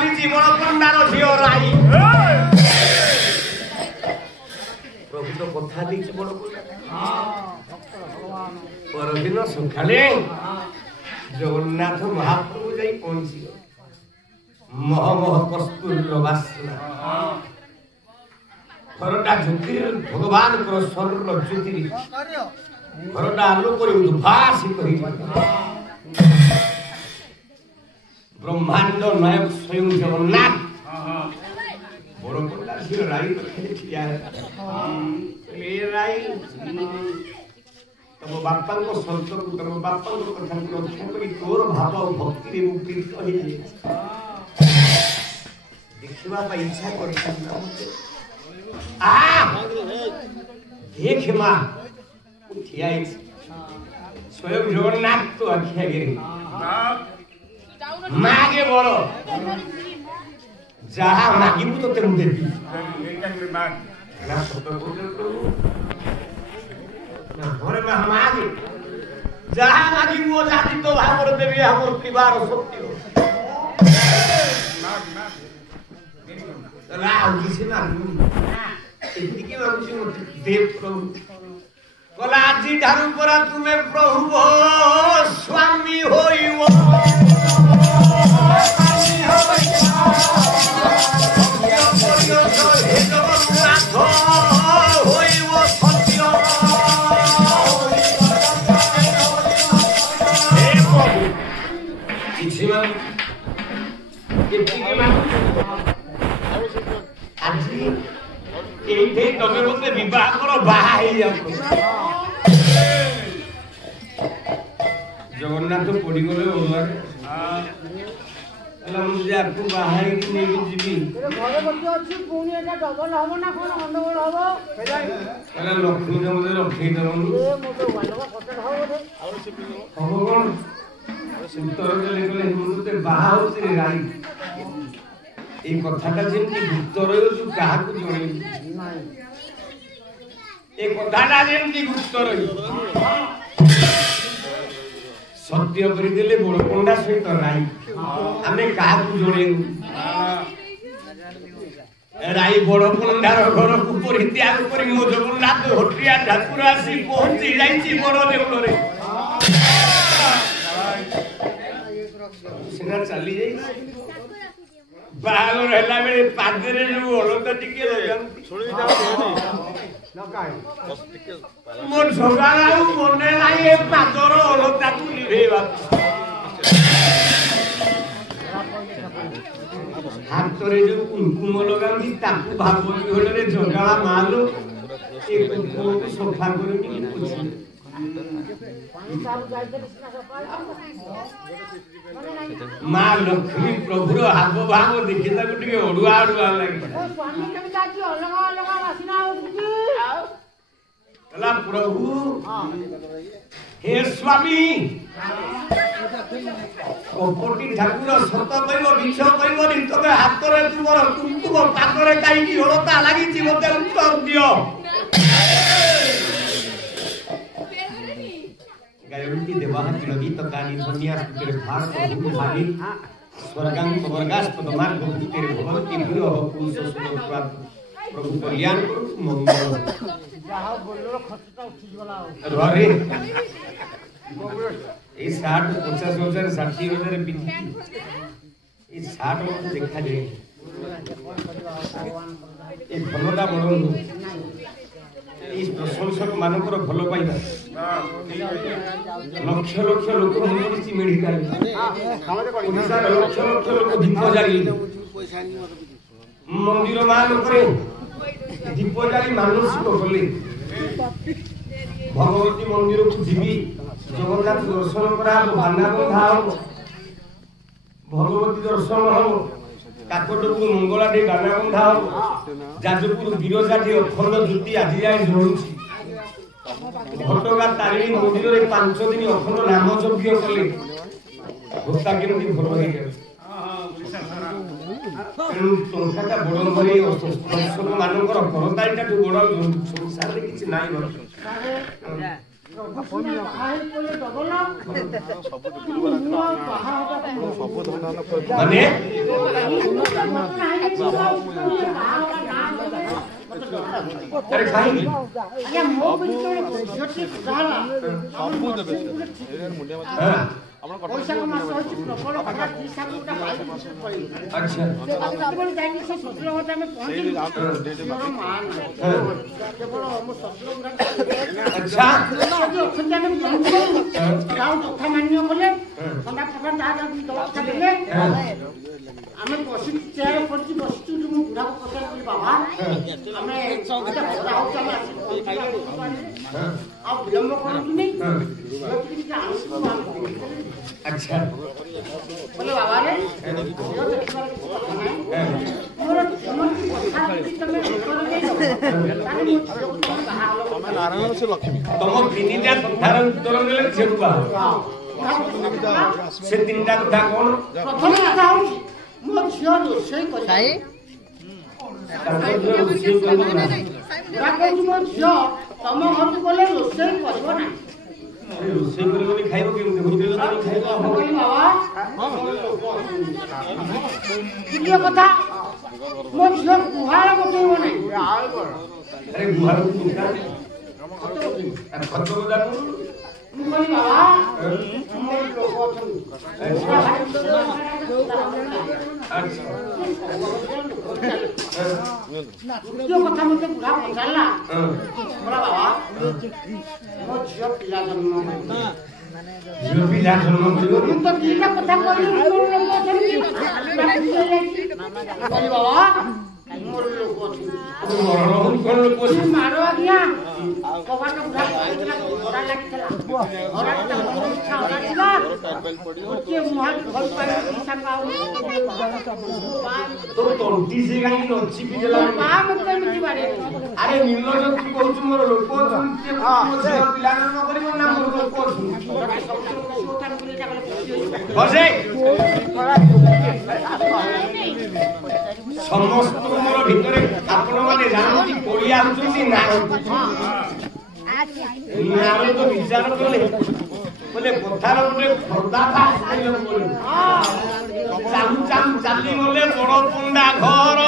ଚାଲିଛି ବଡ଼ ପଣ୍ଡାର ଝିଅ ରାଇ। ପ୍ରଭୁ ତ କଥା ଦେଇଛି ବଡ଼ ପଣ୍ଡା। ପରଦିନ ସକାଳେ ଜଗନ୍ନାଥ ମହାପ୍ରଭୁ ଯାଇ ପହଞ୍ଚିଲେ। ମହ ମହ କସ୍ତୁରୀର ବାସ୍ନା, ଘରଟା ଜ୍ୟୋତିରେ ଭଗବାନଙ୍କର ସ୍ୱରର ଜ୍ୟୋତିରେ ଘରଟା ଆଲୋକରେ ଉଦ୍ଭାସିତ ହୋଇଥିଲା। ବ୍ରହ୍ମାଣ୍ଡ ନାୟକ ସ୍ୱୟଂ ଜଗନ୍ନାଥ ବଡ଼ ପଣ୍ଡା ଝିଅ ରାଇ ପାଖରେ ଠିଆ ରାଇ ତମ ବାପାଙ୍କ ସନ୍ତକୁ ତମ ବାପାଙ୍କ କଥାକୁ ରକ୍ଷା କରି ତୋର ଭାବ ଆଉ ଭକ୍ତିରେ ମୁଁ ପ୍ରୀତ ହେଇଯାଇଛି। ଦେଖିବା ପାଇଁ ଇଚ୍ଛା କରିଥାନ୍ତି ଦେଖ ମା ମୁଁ ଠିଆ ହେଇଛି ସ୍ୱୟଂ ଜଗନ୍ନାଥ ତ ଆଖି ଆଗରେ ମାଗେ ବଳ ଯାହା ମାଗିବୁ ତତେ ମୁଁ ଦେବି। ଘରେ ମା ମାଗେ ଯାହା ମାଗିବୁ ଜାତି ତ ଭାବରେ ଦେବି। ଆମର ପରିବାର ସତ୍ୟ ଆଉ କିଛି ମାଗୁନି ଏତିକି ମାଗୁଛି ମତେ ଦେବ ପ୍ରଭୁ। କହିଲା ଆଜି ଠାରୁ ପରା ତୁମେ ପ୍ରଭୁ ସ୍ୱାମୀ ହୋଇବ। ଆଜି এইটাই তবে বলতে বিবাহ করো বাহা হয়ে যাও। জগন্নাথ পড়িগলে ওলারে এলা মুঝে আপকো বাহা হইকি নেকি ଯିବି। ঘরে বসে আছি পুনি এটা ডবল হবে না কোন গন্ডগোল হবে। এলা লক্ষ্মী মধ্যে রক্ষী দেবনি এ মোটো বালবা ফটো হবে রে আর চিপি হবো কোন উত্তর গলে গলে মুতে বাহা হচ্ছে রে রাই। এই কথাটা যেমনি গুপ্ত রয়েছে কাহাକୁ জଣାইবি নাই। এই কথাটা যেমনি গুপ্ত রয়েছে সত্য করে দিলে বড় পণ্ডা সহিত রাই আমি কাহাକୁ জଣାইবু। রাই বড় পণ্ডার ঘরକୁ পরিত্যাগ କରି ମୋ ଜଗନ୍ନାଥ ହଟିଆ ଠାକୁର ଆସି ପହଞ୍ଚି ଯାଇଛି ବଡ଼ ଦେଉଳରେ। ସିନା ଚାଲି ଯାଇଛି ବାହାଘର ହେଲା ବେଳେ ପାଦରେ ଯୋଉ ଅଳତା ଟିକେ ଲଗାନ୍ତି ମୋ ଝଗଡ଼ା ଆଉ ମନେ ନାହିଁ ଏ ପାଦର ଅଳତାକୁ ନିଭେଇବା। ହାତରେ ଯୋଉ କୁଙ୍କୁମ ଲଗାନ୍ତି ତାକୁ ଭାବନ୍ତି ଘରରେ ଝଗଡ଼ା ମାଲ ଏ କୁଙ୍କୁମକୁ ସଫା କରି ଟିକେ ପୋଛି ମା ଲକ୍ଷ୍ମୀ ପ୍ରଭୁର ହାବ ଭାବ ଦେଖି ତାକୁ ଟିକେ ଅଡୁଆ ଅଡୁଆ ଲାଗେ। ହେଲା ପ୍ରଭୁ ହେ ସ୍ୱାମୀ କପଟି ଠାକୁର ସତ କହିବ ମିଛ କହିବନି ତବେ ହାତରେ ତୁମର କୁଙ୍କୁମ ପାଦରେ କାହିଁକି ଅଳତା ଲାଗିଛି ମତେ ଉତ୍ତର ଦିଅ। गायत्री देवाह तिलगित कानी दुनिया तेरे भारत भूमि भागी स्वर्गांग वर्गास्त मार्ग तेरे भगवती प्रिय हो पुरुष सुनोत्वा प्रभु कल्याण मंगल যাও বললো খরচটা উঠি গলা রে এই 60 50,000 60,000 বিধি এই 60 মত দেখা যায় এই ফলটা বড় এই প্রশংসক মানকর ভাল পাইবা লক্ষ লক্ষ লোক মরিছি মেডিকাল ওড়িশার লক্ষ লক্ষ লোক দীপ জালি মন্দির মানকরে দীপ জালি ମାନସିକ কলে ভগবতী মন্দিরକୁ ଯିବି জগন্নাথ দর্শন করা হব বান্না বন্ধা হব ভগবতী দর্শন হব কাকটপুর মঙ্গলাটি বান্না বন্ধা হব যাজপুর বিরজাটি অখণ্ড জ্যোতি আজি যাই জ্বলুছি ঘটগাঁ তারিণী মন্দিরে 5 দিন অখণ্ড নাম যজ্ঞ কলে ভক্তা কেমতি ভাল হয়ে গেল ଟଙ୍କାଟା ବଡ଼ ଭଳି ଦର୍ଶକ ମାନଙ୍କର କରତାଳିଟାଠୁ ବଡ଼ ସଂସାରରେ କିଛି ନାହିଁ। মানে अरे खाएंगे अरे मो बिल्कुल छोटी सुधारा सब देबे एरिया मुंडिया मत আমরা কত পয়সা মাস হচ্ছে প্রবল কথা হিসাব কোটা পাই अच्छा কেবল জানি সে শ্বশুর ঘরে আমি পৌঁছি মান কেবল মো শ্বশুর ঘরে अच्छा অক্ষতে আমি পৌঁছি গাও কথা মান্য বলে আমরা প্রধান দাদা দোস্ত দিলে আমি বসি চেয়ারে পড়ছি বসছি তুমি বুড়া কথা বলি বাবা আমি এটা বড় হচ্ছে আমি আর বিলম্ব করুনি अच्छा बोले बाबा रे मोर मन की कथा তুমি করে দেই আমি নারায়ণ আছে লক্ষ্মী तुम तीनटा कथार उत्तर देले जेबा से तीनटा कथा कोन प्रथम কথা হচ্ছে মো ঝিও রোষেই করে রাখো মো ঝিও তম ঘরକୁ গলে ରୋଷେଇ କରିବ না ରୋଷେଇ କରିବନି ଖାଇବ କେମିତି ହୋଟେଲ ଯାଇ ଖାଇବ বলি বাবা দ্বিতীয় কথা মো ঝিও গুহাଳ বসেইব না अरे गुहार चिंता अरे खत दानु ମୁଁ କହିଲି ବାବା ମୋର ଲୋକ ଅଛନ୍ତି अच्छा ଦ୍ୱିତୀୟ କଥା ମୋତେ ବୁଢା ପଚାରିଲା ବୋଲା ବାବା ମୋ ଝିଅ ପିଲା ଜନ୍ମ କରିବ झियो पिला जन्म करियो ମୁଁ ତ ଦିଟା କଥା କହିଲି ମୋର ଲୋକ ଅଛନ୍ତି କହିଲି ବାବା ମୋର ଲୋକ ଅଛନ୍ତି मरण कोन कोस ମାର ଆଜ୍ଞା କବାଟ ବୁଢା କହିଥିଲା ଘୋଡ଼ା ଲାଗିଥିଲା ଘୋଡ଼ାଟା ମନ ଇଚ୍ଛା ହଲାଥିଲା ଗୋଟିଏ ମୁହାଁ ଭଲ ପାଇଲି ସାଙ୍ଗ ଆଉ तो तंती से गाई नची पि देला ମା ମୋତେ ଏମିତି ବାଡ଼େଇ अरे मिलो जो तू कहू मोर लोक छुंती मो झियो पिला जन्म करियो ना मोर लोक छुंती बसे समस्त मोर भितरे आपण माने जानती कोलिया हुचुंती ना नारो तो विचार करले बोले कथार गोटे खर्दा था बोले चाम चाम चाली गले बड़ पुंडा घर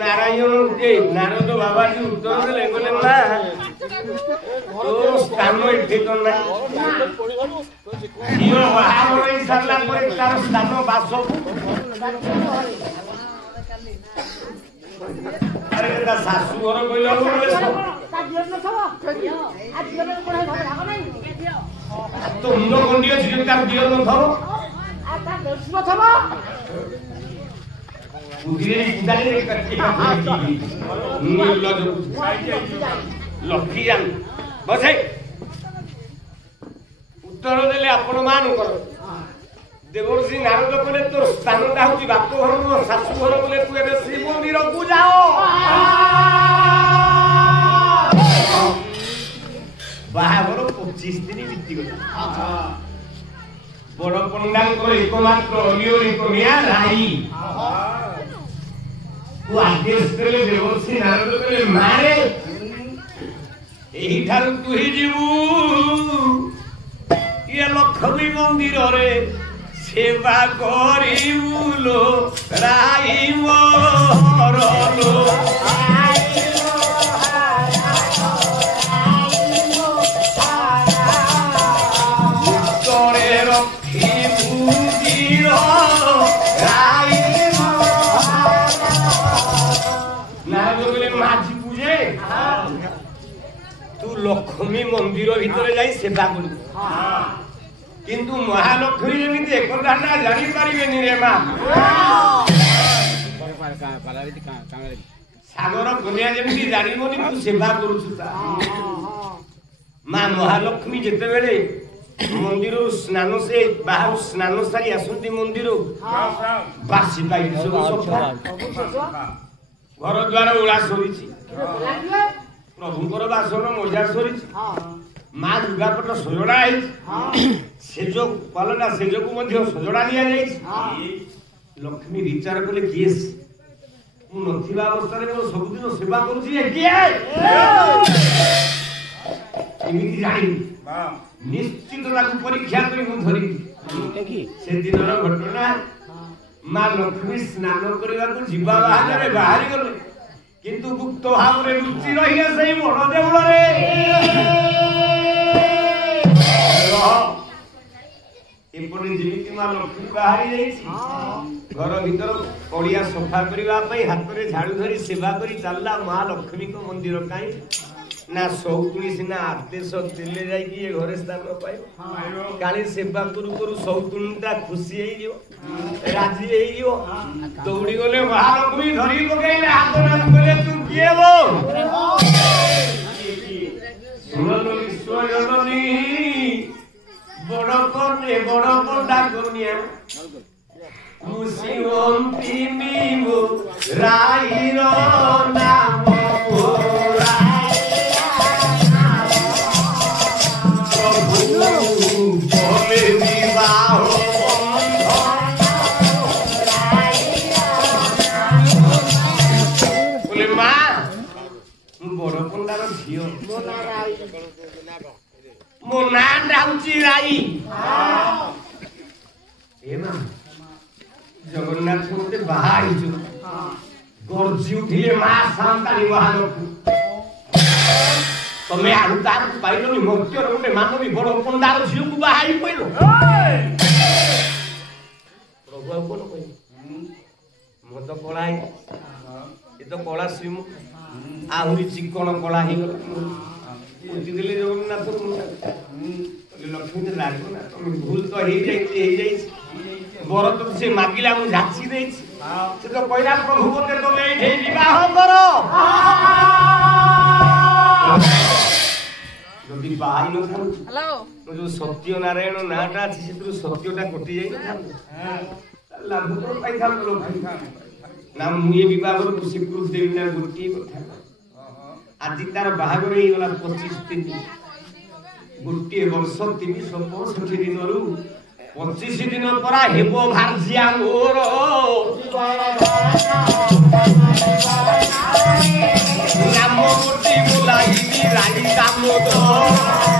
नारायण नारद बाबा जी उत्तर देले बोले ना तो स्थान एठी तो ना यो बाहार सारला पर तार स्थान बास अरे ता सासू घर कइला बोले ତା ଝିଅ ନଥିବ ଆ ଝିଅର କୋଣେ ଘର ଭାଗ ନାହିଁ तो मुंड कोंडियो छि तार दियो न थरो ଆ ତା ଦେଶ ନଥିବ उदिरे उदाले करके लक्ष्मी जान बसे उत्तर देले आपण मान कर देवर्षि नारद बोले तोर स्थान ता होची बाप घर नो सासू घर बोले तू एबे श्री मंदिर को जाओ बाहागर 25 दिन बीती गला बड़ पंडांग एकमात्र अलियोरी कन्या राई वो आदेश देले देवर्षि नारद बोले मारे एही ठार तू ही जीवु ये लक्ष्मी मंदिर रे सेवा करिउलो राई मोरलो करे रखी मंदिर राई नारद बोले माझी पूजे तू लक्ष्मी मंदिर भीतर जाई सेवा करू किंतु महालक्ष्मी जेमिति एकटा ना जानि पारिबेनी रे मा सागर कन्या जेमिति जानिबोनी तू सेवा करूछु ता ମା ମହାଲକ୍ଷ୍ମୀ ଯେତେବେଳେ ମନ୍ଦିରରୁ ସ୍ନାନ ସେ ବାହାରୁ ସ୍ନାନ ସାରି ଆସନ୍ତି ମନ୍ଦିର ବାସି ପାଇ ସବୁ ସଫା ଘର ଦ୍ୱାର ଓଳା ସରିଛି ପ୍ରଭୁଙ୍କର ବାସନ ମଜା ସରିଛି ମା ଦୁର୍ଗାପଟ ସଜଡ଼ା ହେଇଛି ସେଜ ପାଲନା ସେଜକୁ ମଧ୍ୟ ସଜଡ଼ା ଦିଆଯାଇଛି ଲକ୍ଷ୍ମୀ ବିଚାର କଲେ କିଏ ମୁଁ ନଥିବା ଅବସ୍ଥାରେ ମୋର ସବୁଦିନ ସେବା କରୁଛି କିଏ ଏମିତି ଜାଣିନି ନିଶ୍ଚିତ ତାକୁ ପରୀକ୍ଷା କରି ମୁଁ ଧରିବି ସେଦିନର ଘଟଣା ମା ଲକ୍ଷ୍ମୀ ସ୍ନାନ କରିବାକୁ ଯିବା ବାହାନରେ ବାହାରି ଗଲେ କିନ୍ତୁ ଗୁପ୍ତ ଭାବରେ ଲୁଚି ରହିଲେ ସେଇ ବଡ଼ ଦେଉଳରେ ଏପଟେ ଯେମିତି ମା ଲକ୍ଷ୍ମୀ ବାହାରି ଯାଇଛି ଘର ଭିତର ପଡ଼ିଆ ସଫା କରିବା ପାଇଁ ହାତରେ ଝାଡୁ ଧରି ସେବା କରି ଚାଲିଲା ମା ଲକ୍ଷ୍ମୀଙ୍କ ମନ୍ଦିର କାହିଁ ନା ସଉତୁଣୀ ସିନା ଆଦେଶ ଦେଲେ ଯାଇକି ଏ ଘରେ ସ୍ଥାନ ପାଇବ କାଳେ ସେବା କରୁ କରୁ ସଉତୁଣୀଟା ଖୁସି ହେଇଯିବ ରାଜି ହେଇଯିବ ଦୌଡ଼ି ଗଲେ ମହାଲକ୍ଷ୍ମୀ ଧରି ପକେଇଲେ ହାତ ନାମ କଲେ ତୁ କିଏ ବୋ ଶୁଣନ୍ତୁ ବିଶ୍ୱଜନନୀ ବଡ଼ କନେ ବଡ଼ ପଣ୍ଡା କନ୍ୟା ଖୁସି ଅନ୍ତିମୀ ମୋ ରାଇର ନାମ ମୋ ନାଁଟା ହଉଛି ରାଇ ଜଗନ୍ନାଥ ମତେ ବାହା ହେଇଛୁ ଗର୍ଜି ଉଠିଲେ ମା ସାନ୍ତାଣୀ ମହାଲକ୍ଷ୍ମୀ ତମେ ଆଳୁ ତାର ପାଇଲନି ମର୍ତ୍ତ୍ୟର ଗୋଟେ ମାନବୀ ବଡ ପଣ୍ଡାର ଝିଅକୁ ବାହା ହେଇ ପଇଲ ପ୍ରଭୁ ଆଉ କଣ କହିବ ମଦ କଳା ଏ ତ କଳା ଶ୍ରୀମୁ ଆହୁରି ଚିକଣ କଳା ହେଇଗଲା ବୁଝିଦେଲେ ଜଗନ୍ନାଥ ଲକ୍ଷ୍ମୀ ଲାଗୁ ନା ତମେ ଭୁଲ ତ ହେଇଯାଇଛି ବର ତ ସେ ମାଗିଲା ମୁଁ ଯାଚି ଦେଇଛି ସେ ତ କହିଲା ପ୍ରଭୁ ମତେ ତମେ ଏଇଠି ବିବାହ କର ଯଦି ବାହା ହେଇ ନଥାନ୍ତୁ ଯୋଉ ସତ୍ୟନାରାୟଣ ନାଁଟା ଅଛି ସେଥିରୁ ସତ୍ୟଟା କଟି ଯାଇନଥାନ୍ତା ଲାଭ କଣ ପାଇଥାନ୍ତୁ ଲକ୍ଷ୍ମୀ ନା ମୁଁ ଏ ବିବାହରୁ ସ୍ୱୀକୃତି ଦେବି ନା ଗୋଟିଏ କଥା ଆଜି ତାର ବାହାଘର ହେଇଗଲା 25 ଦିନ ଗୋଟିଏ ବର୍ଷ 365 ଦିନରୁ 25 ଦିନ ପରା ହେବ ଭାର୍ଯ୍ୟା ମୋର ନାମ ଗୋଟି ବୋଲାଇବି ରାଣୀ ଦାମୋଦର